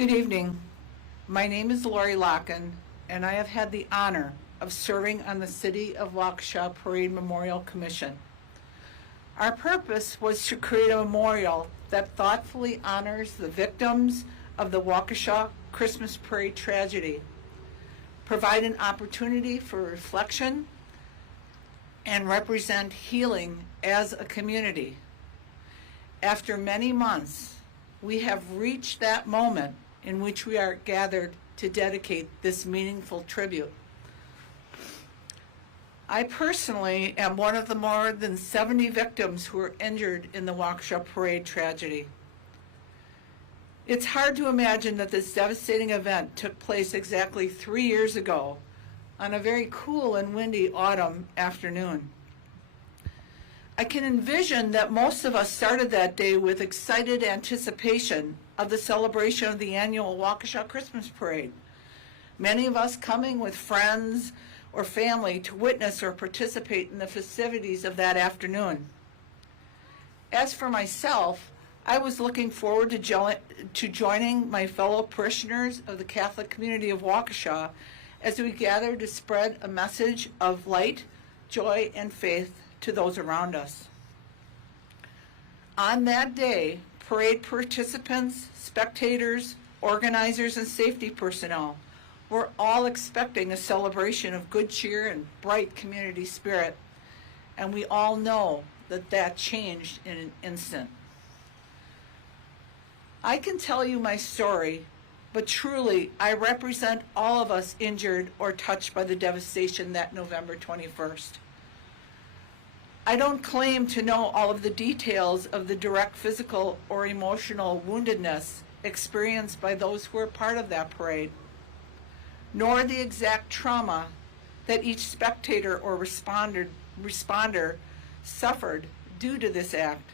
Good evening. My name is Lori Lochen, and I have had the honor of serving on the City of Waukesha Parade Memorial Commission. Our purpose was to create a memorial that thoughtfully honors the victims of the Waukesha Christmas Parade tragedy, provide an opportunity for reflection, and represent healing as a community. After many months, we have reached that moment in which we are gathered to dedicate this meaningful tribute. I personally am one of the more than 70 victims who were injured in the Waukesha Parade tragedy. It's hard to imagine that this devastating event took place exactly 3 years ago on a very cool and windy autumn afternoon. I can envision that most of us started that day with excited anticipation of the celebration of the annual Waukesha Christmas Parade. Many of us coming with friends or family to witness or participate in the festivities of that afternoon. As for myself, I was looking forward to joining my fellow parishioners of the Catholic community of Waukesha as we gather to spread a message of light, joy, and faith to those around us. On that day, parade participants, spectators, organizers, and safety personnel were all expecting a celebration of good cheer and bright community spirit, and we all know that that changed in an instant. I can tell you my story, but truly I represent all of us injured or touched by the devastation that November 21st. I don't claim to know all of the details of the direct physical or emotional woundedness experienced by those who were part of that parade, nor the exact trauma that each spectator or responder suffered due to this act.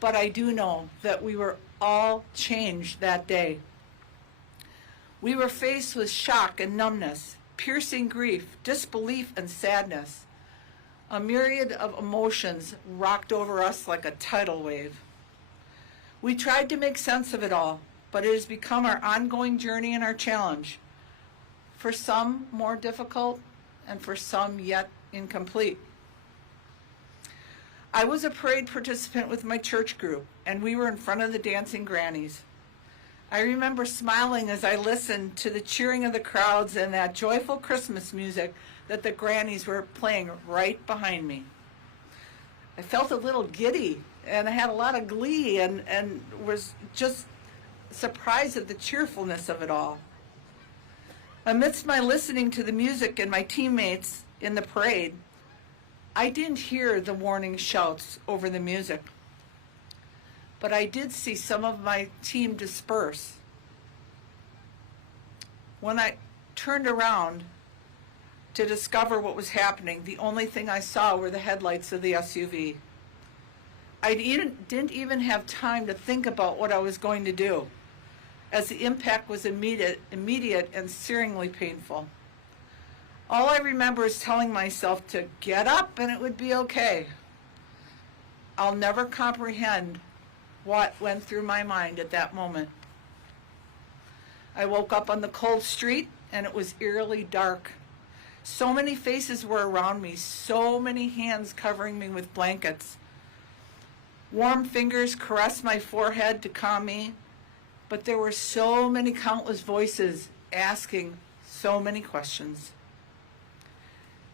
But I do know that we were all changed that day. We were faced with shock and numbness, piercing grief, disbelief, and sadness. A myriad of emotions rocked over us like a tidal wave. We tried to make sense of it all, but it has become our ongoing journey and our challenge. For some, more difficult, and for some, yet incomplete. I was a parade participant with my church group, and we were in front of the dancing grannies. I remember smiling as I listened to the cheering of the crowds and that joyful Christmas music that the grannies were playing right behind me. I felt a little giddy, and I had a lot of glee and was just surprised at the cheerfulness of it all. Amidst my listening to the music and my teammates in the parade, I didn't hear the warning shouts over the music, but I did see some of my team disperse. When I turned around to discover what was happening, the only thing I saw were the headlights of the SUV. I didn't even have time to think about what I was going to do, as the impact was immediate and searingly painful. All I remember is telling myself to get up and it would be okay. I'll never comprehend what went through my mind at that moment. I woke up on the cold street and it was eerily dark. So many faces were around me, so many hands covering me with blankets. Warm fingers caressed my forehead to calm me, but there were so many countless voices asking so many questions.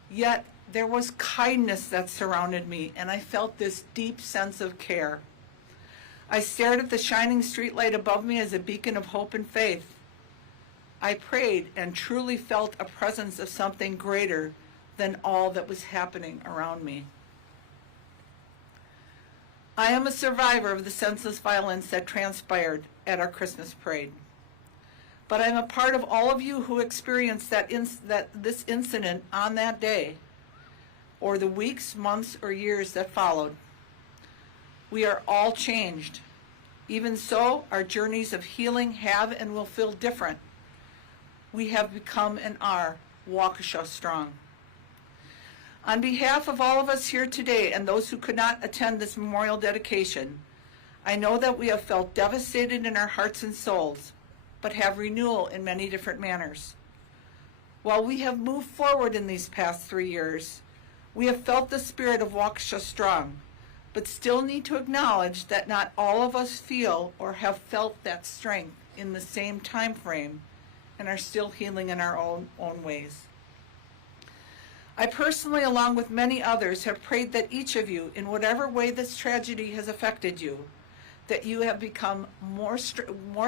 Yet there was kindness that surrounded me, and I felt this deep sense of care. I stared at the shining streetlight above me as a beacon of hope and faith. I prayed and truly felt a presence of something greater than all that was happening around me. I am a survivor of the senseless violence that transpired at our Christmas parade. But I'm a part of all of you who experienced this incident on that day, or the weeks, months, or years that followed. We are all changed. Even so, our journeys of healing have and will feel different. We have become and are Waukesha strong. On behalf of all of us here today and those who could not attend this memorial dedication, I know that we have felt devastated in our hearts and souls, but have renewal in many different manners. While we have moved forward in these past 3 years, we have felt the spirit of Waukesha strong, but still need to acknowledge that not all of us feel or have felt that strength in the same time frame and are still healing in our own ways. I personally, along with many others, have prayed that each of you, in whatever way this tragedy has affected you, that you have become more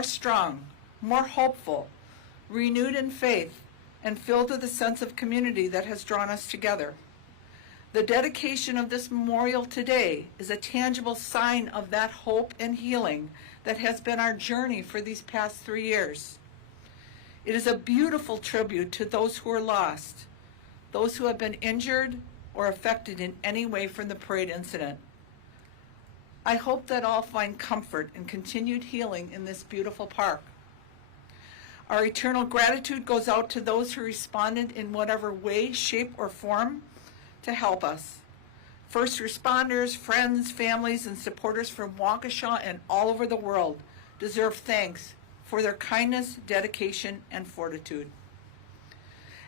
strong, more hopeful, renewed in faith, and filled with a sense of community that has drawn us together. The dedication of this memorial today is a tangible sign of that hope and healing that has been our journey for these past 3 years. It is a beautiful tribute to those who are lost, those who have been injured or affected in any way from the parade incident. I hope that all find comfort and continued healing in this beautiful park. Our eternal gratitude goes out to those who responded in whatever way, shape, or form to help us. First responders, friends, families, and supporters from Waukesha and all over the world deserve thanks for their kindness, dedication, and fortitude.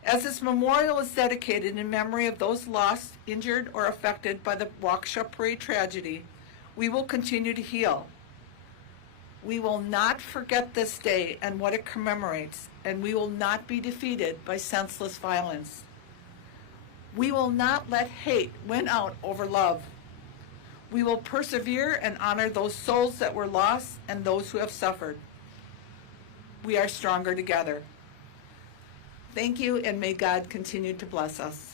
As this memorial is dedicated in memory of those lost, injured, or affected by the Waukesha Parade tragedy, we will continue to heal. We will not forget this day and what it commemorates, and we will not be defeated by senseless violence. We will not let hate win out over love. We will persevere and honor those souls that were lost and those who have suffered. We are stronger together. Thank you, and may God continue to bless us.